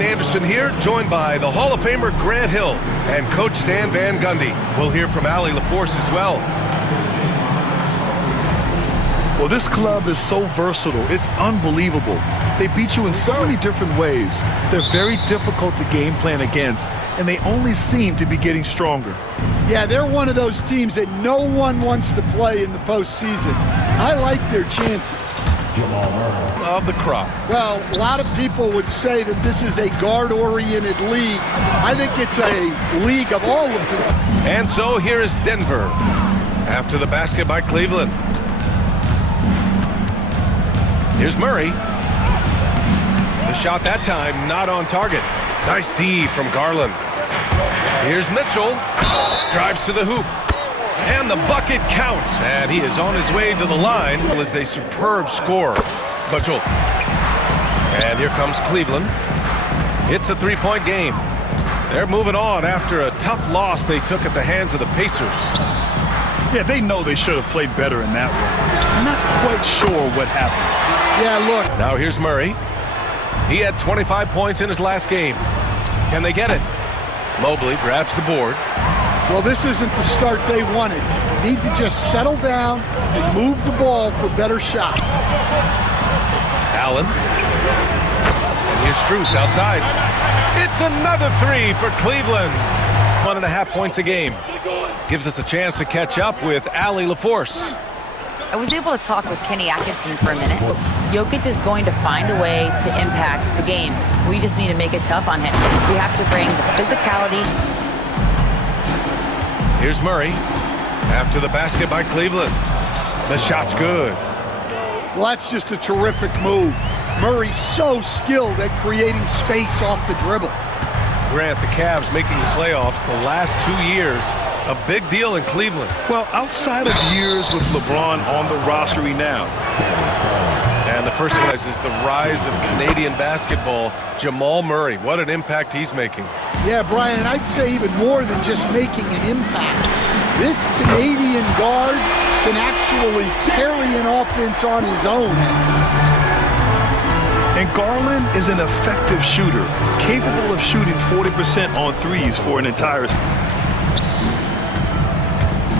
Brian Anderson here, joined by the Hall of Famer Grant Hill and Coach Stan Van Gundy. We'll hear from Allie LaForce as well. Well, this club is so versatile. It's unbelievable. They beat you in so many different ways. They're very difficult to game plan against, and they only seem to be getting stronger. Yeah, they're one of those teams that no one wants to play in the postseason. I like their chances. Of the crop. Well, a lot of people would say that this is a guard-oriented league. I think it's a league of all of this. And so here is Denver after the basket by Cleveland. Here's Murray. The shot that time not on target. Nice D from Garland. Here's Mitchell. Drives to the hoop. And the bucket counts. And he is on his way to the line. It was a superb score. Mitchell. And here comes Cleveland. It's a three-point game. They're moving on after a tough loss they took at the hands of the Pacers. Yeah, they know they should have played better in that one. I'm not quite sure what happened. Yeah, look. Now here's Murray. He had 25 points in his last game. Can they get it? Mobley grabs the board. Well, this isn't the start they wanted. Need to just settle down and move the ball for better shots. Allen. And here's Strus outside. It's another three for Cleveland. 1.5 points a game. Gives us a chance to catch up with Allie LaForce. I was able to talk with Kenny Atkinson for a minute. Jokic is going to find a way to impact the game. We just need to make it tough on him. We have to bring the physicality. Here's Murray after the basket by Cleveland. The shot's good. Well, that's just a terrific move. Murray's so skilled at creating space off the dribble. Grant, the Cavs making the playoffs the last 2 years. A big deal in Cleveland. Well, outside of years with LeBron on the roster now. And the first one is the rise of Canadian basketball. Jamal Murray, what an impact he's making. Yeah, Brian, I'd say even more than just making an impact. This Canadian guard can actually carry an offense on his own at times. And Garland is an effective shooter, capable of shooting 40% on threes for an entire season.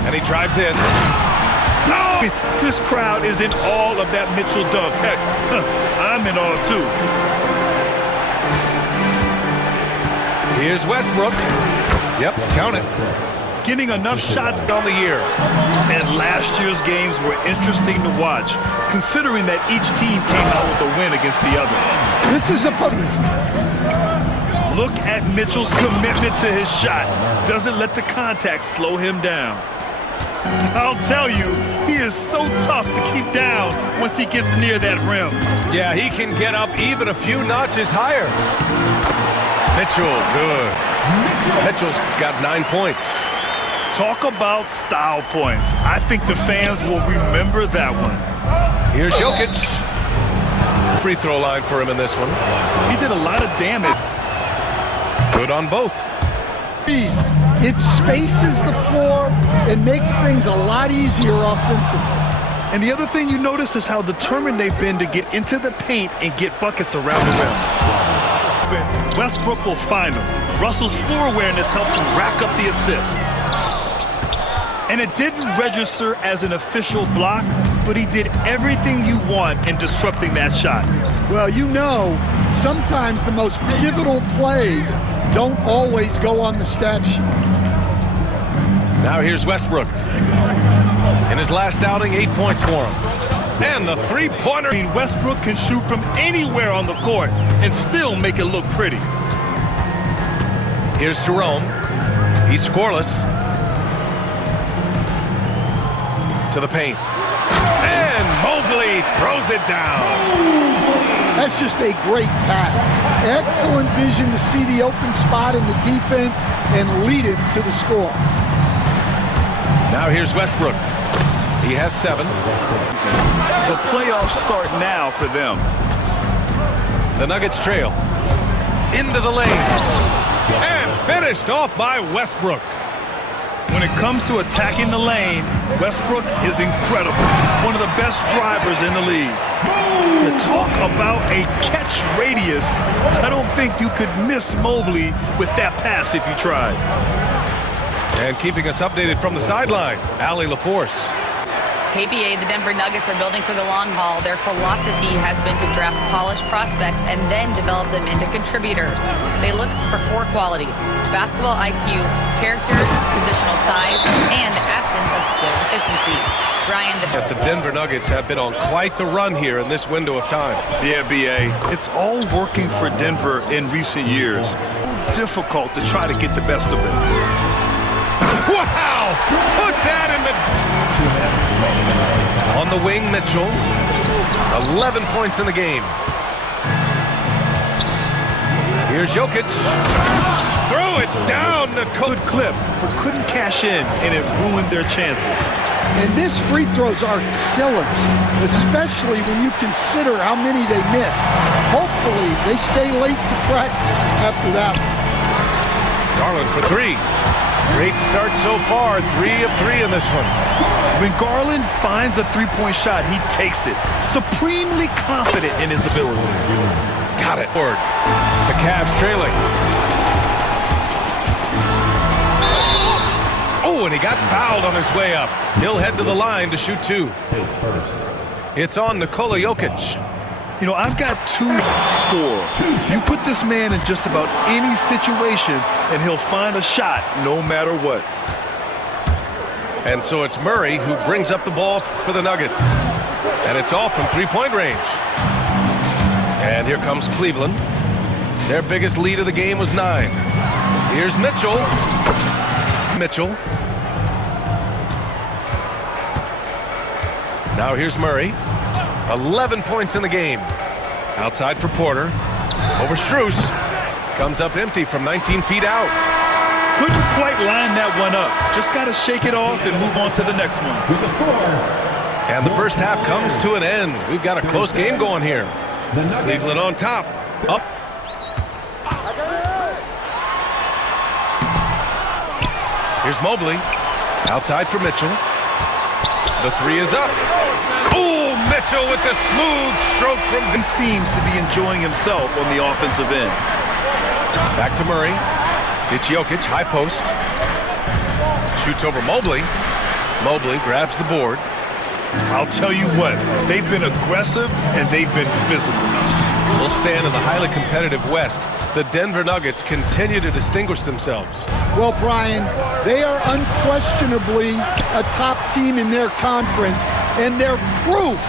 And he drives in. No! This crowd is in awe of that Mitchell dunk. Heck, I'm in awe too. Here's Westbrook. Yep, count it. Getting enough shots on the year. And last year's games were interesting to watch, considering that each team came out with a win against the other. This is a Look at Mitchell's commitment to his shot. Doesn't let the contact slow him down. I'll tell you, he is so tough to keep down once he gets near that rim. Yeah, he can get up even a few notches higher. Mitchell, good. Mitchell's got 9 points. Talk about style points. I think the fans will remember that one. Here's Jokic. Free throw line for him in this one. He did a lot of damage. Good on both. It spaces the floor and makes things a lot easier offensively. And the other thing you notice is how determined they've been to get into the paint and get buckets around the rim. Westbrook will find him. Russell's floor awareness helps him rack up the assist. And it didn't register as an official block, but he did everything you want in disrupting that shot. Well, you know, sometimes the most pivotal plays don't always go on the stat sheet. Now here's Westbrook. In his last outing, 8 points for him. And the three-pointer. Westbrook can shoot from anywhere on the court and still make it look pretty. Here's Jerome. He's scoreless. To the paint. And Mobley throws it down. That's just a great pass. Excellent vision to see the open spot in the defense and lead it to the score. Now here's Westbrook. He has 7. The playoffs start now for them. The Nuggets trail. Into the lane. And finished off by Westbrook. When it it comes to attacking the lane, Westbrook is incredible. One of the best drivers in the league. You talk about a catch radius. I don't think you could miss Mobley with that pass if you tried. And keeping us updated from the sideline, Allie LaForce. KBA, the Denver Nuggets are building for the long haul. Their philosophy has been to draft polished prospects and then develop them into contributors. They look for 4 qualities: basketball IQ, character, positional size, and absence of skill deficiencies. Brian, The Denver Nuggets have been on quite the run here in this window of time. Yeah, BA. It's all working for Denver in recent years. Difficult to try to get the best of it. Wow! Put that in the... On the wing, Mitchell. 11 points in the game. Here's Jokic. Throw it down the Good clip, but couldn't cash in, and it ruined their chances. And missed free throws are killers, especially when you consider how many they missed. Hopefully, they stay late to practice after that. Garland for 3. Great start so far. 3 of 3 in this one. When Garland finds a three-point shot, he takes it. Supremely confident in his abilities. Got it. The Cavs trailing. Oh, and he got fouled on his way up. He'll head to the line to shoot 2. It's on Nikola Jokic. You know, I've got 2 score. You put this man in just about any situation, and he'll find a shot no matter what. And so it's Murray who brings up the ball for the Nuggets. And it's off from 3-point range. And here comes Cleveland. Their biggest lead of the game was 9. Here's Mitchell. Mitchell. Now here's Murray. 11 points in the game. Outside for Porter. Over Strus. Comes up empty from 19 feet out. Couldn't quite line that one up. Just got to shake it off and move on to the next one. And the first half comes to an end. We've got a close game going here. Cleveland on top. Up. Here's Mobley. Outside for Mitchell. The 3 is up. Oh, Mitchell with the smooth stroke from... He seems to be enjoying himself on the offensive end. Back to Murray. It's Jokic, high post. Shoots over Mobley. Mobley grabs the board. I'll tell you what, they've been aggressive and they've been physical. We'll stand in the highly competitive West. The Denver Nuggets continue to distinguish themselves. Well, Brian, they are unquestionably a top team in their conference, and they're proof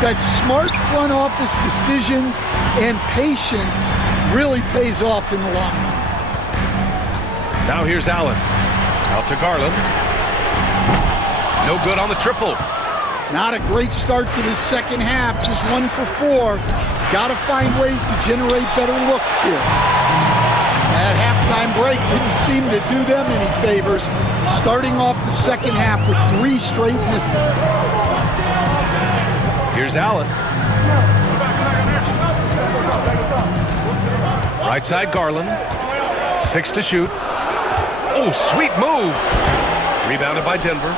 that smart front office decisions and patience really pays off in the long run. Now here's Allen. Out to Garland. No good on the triple. Not a great start to the second half, just 1 for 4. Got to find ways to generate better looks here. That halftime break didn't seem to do them any favors, starting off the second half with 3 straight misses. Here's Allen. Right side Garland. 6 to shoot. Oh, sweet move. Rebounded by Denver.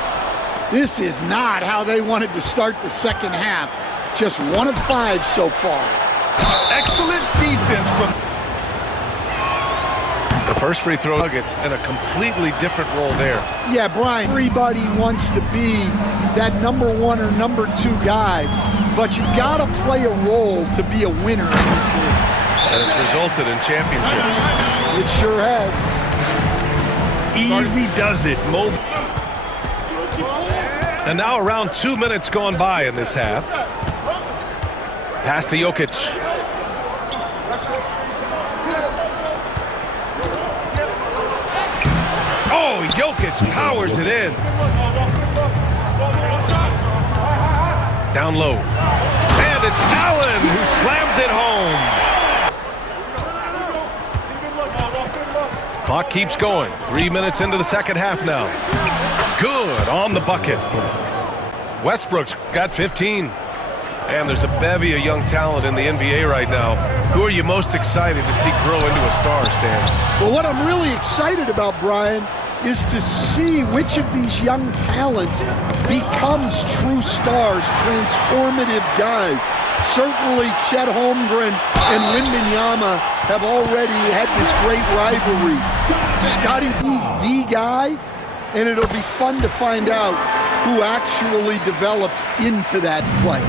This is not how they wanted to start the second half. Just 1 of 5 so far. Excellent defense from... The first free throw Nuggets in a completely different role there. Yeah, Brian, everybody wants to be that number 1 or number 2 guy, but you got to play a role to be a winner in this league. And it's resulted in championships. It sure has. Easy does it. And now around 2 minutes gone by in this half. Pass to Jokic. Oh, Jokic powers it in. Down low. And it's Allen who slams it home. Clock keeps going. 3 minutes into the second half now. Good on the bucket. Westbrook's got 15. And there's a bevy of young talent in the NBA right now. Who are you most excited to see grow into a star, Stan? Well, what I'm really excited about, Brian, is to see which of these young talents becomes true stars, transformative guys. Certainly Chet Holmgren and Wembanyama have already had this great rivalry. Scotty the guy, and it'll be fun to find out who actually develops into that play.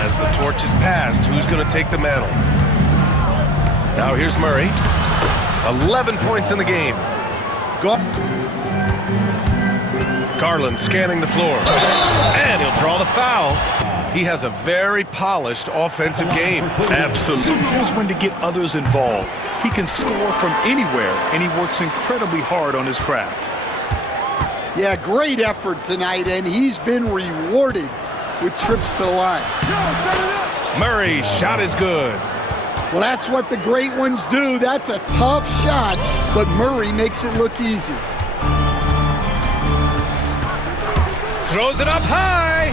As the torch is passed, who's going to take the mantle? Now here's Murray. 11 points in the game. Garland scanning the floor. And he'll draw the foul. He has a very polished offensive game. Absolutely. He knows when to get others involved. He can score from anywhere, and he works incredibly hard on his craft. Yeah, great effort tonight, and he's been rewarded with trips to the line. Murray's shot is good. Well, that's what the great ones do. That's a tough shot, but Murray makes it look easy. Throws it up high,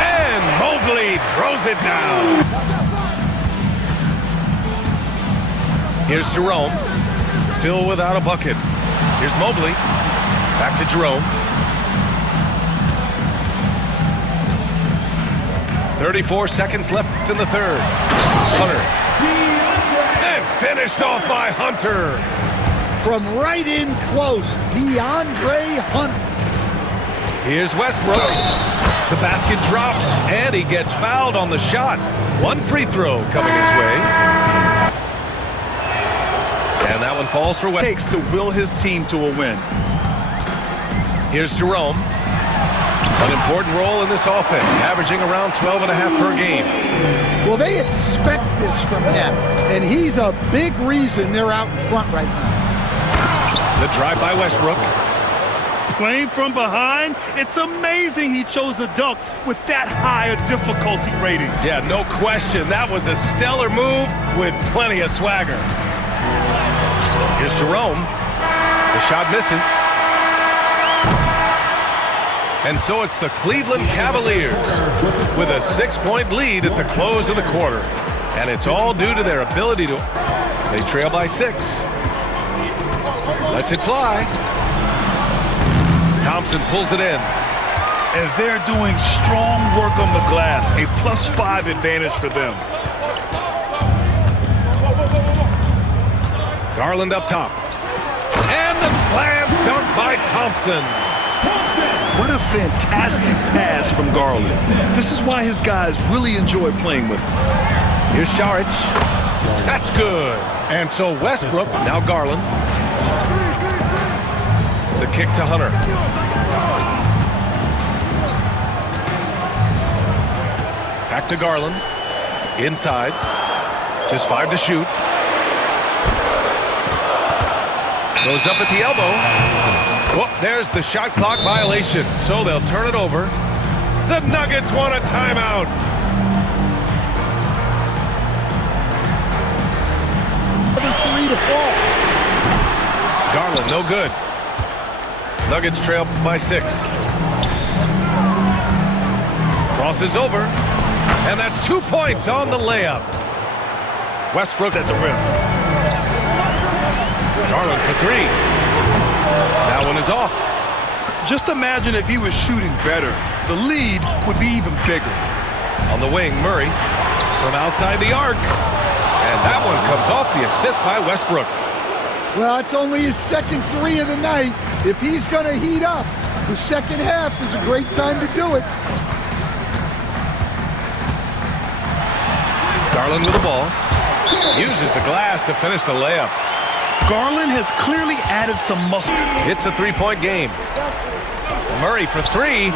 and Mobley throws it down. Here's Jerome, still without a bucket. Here's Mobley, back to Jerome. 34 seconds left in the third. Hunter. And finished off by Hunter. From right in close, DeAndre Hunter. Here's Westbrook. The basket drops, and he gets fouled on the shot. One free throw coming his way. And that one falls for Westbrook. Takes to will his team to a win. Here's Jerome. An important role in this offense, averaging around 12.5 per game. Well, they expect this from him, and he's a big reason they're out in front right now. The drive by Westbrook. Playing from behind, it's amazing he chose a dunk with that high a difficulty rating. Yeah, no question. That was a stellar move with plenty of swagger. Here's Jerome. The shot misses. And so it's the Cleveland Cavaliers with a 6-point lead at the close of the quarter. And it's all due to their ability to... They trail by 6. Lets it fly. Thompson pulls it in. And they're doing strong work on the glass. A +5 advantage for them. Garland up top. And the slam dunk by Thompson. What a fantastic pass from Garland. This is why his guys really enjoy playing with him. Here's Saric. That's good. And so Westbrook, now Garland. The kick to Hunter. Back to Garland. Inside. Just 5 to shoot. Goes up at the elbow. Oh, there's the shot clock violation, so they'll turn it over. The Nuggets want a timeout. Three to fall. Garland, no good. Nuggets trail by 6. Crosses over, and that's 2 points on the layup. Westbrook at the rim. Garland for 3. That one is off. Just imagine if he was shooting better. The lead would be even bigger. On the wing, Murray from outside the arc. And that one comes off the assist by Westbrook. Well, it's only his second 3 of the night. If he's going to heat up, the second half is a great time to do it. Garland with the ball. Uses the glass to finish the layup. Garland has clearly added some muscle. It's a 3-point game. Murray for 3.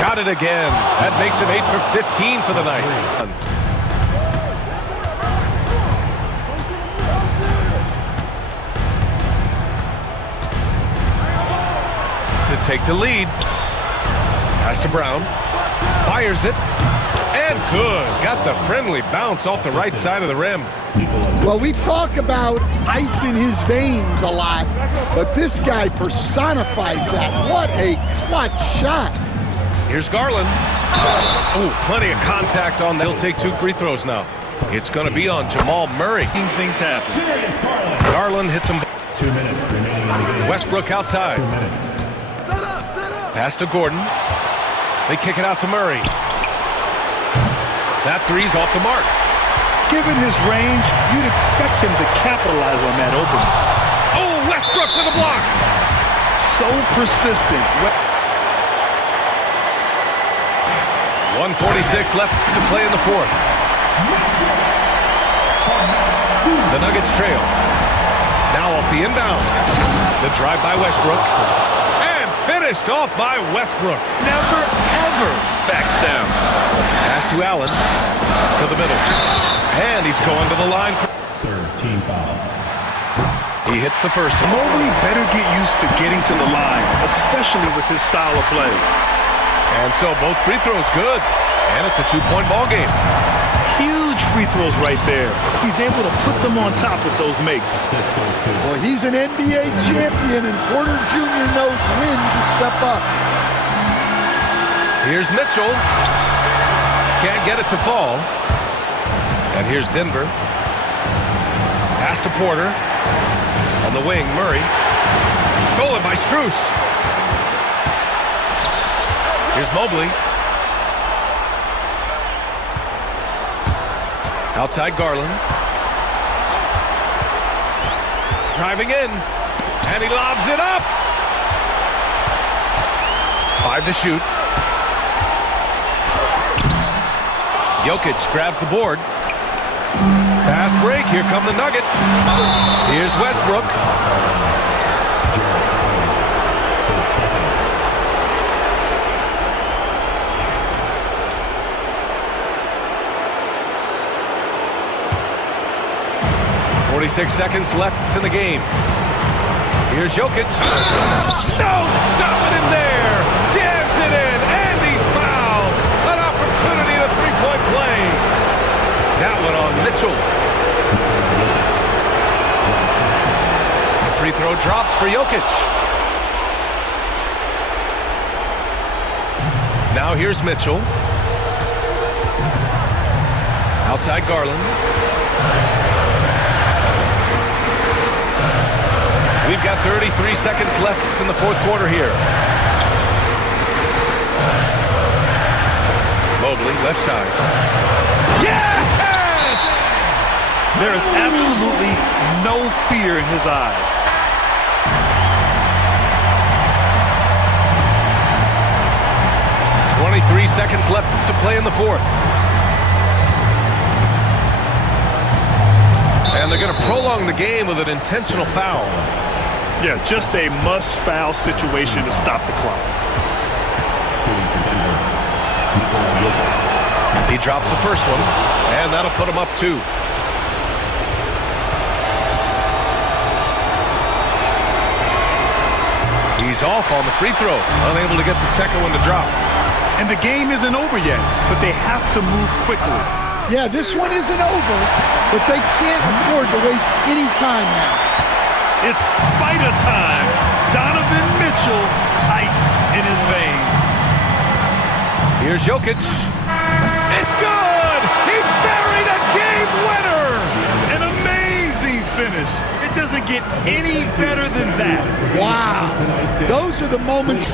Got it again. That makes him 8 for 15 for the night. To take the lead. Pass to Brown. Fires it. And good. Got the friendly bounce off the right side of the rim. Well, we talk about ice in his veins a lot, but this guy personifies that. What a clutch shot. Here's Garland. Oh, plenty of contact on that. He'll take 2 free throws now. It's going to be on Jamal Murray. Things happen. Garland hits him. 2 minutes remaining. Westbrook outside. Pass to Gordon. They kick it out to Murray. That three's off the mark. Given his range, you'd expect him to capitalize on that opening. Oh, Westbrook with a block. So persistent. 1:46 left to play in the fourth. The Nuggets trail. Now off the inbound. The drive by Westbrook. And finished off by Westbrook. Never, ever backs down. Pass to Allen. To the middle. And he's going to the line for 13 foul. He hits the first one. Mobley better get used to getting to the line, especially with his style of play. And so both free throws good. And it's a two-point ball game. Huge free throws right there. He's able to put them on top with those makes. Well, he's an NBA champion, and Porter Jr. knows when to step up. Here's Mitchell. Can't get it to fall. And here's Denver. Pass to Porter. On the wing, Murray. Stolen by Strus. Here's Mobley. Outside Garland. Driving in. And he lobs it up. 5 to shoot. Jokic grabs the board. Fast break. Here come the Nuggets. Here's Westbrook. .46 seconds left in the game. Here's Jokic. No stopping him there. Jams it in, and he's fouled. An opportunity to three-point play. That one on Mitchell. The free throw drops for Jokic. Now here's Mitchell. Outside Garland. We've got 33 seconds left in the fourth quarter here. Mobley, left side. Yes! There is absolutely no fear in his eyes. .23 seconds left to play in the fourth. And they're going to prolong the game with an intentional foul. Yeah, just a must-foul situation to stop the clock. He drops the first one, and that'll put him up 2. He's off on the free throw, unable to get the second one to drop. And the game isn't over yet, but they have to move quickly. Yeah, this one isn't over, but they can't afford to waste any time now. It's spider time. Donovan Mitchell, ice in his veins. Here's Jokic. It's good! He buried a game winner! An amazing finish. It doesn't get any better than that. Wow. Those are the moments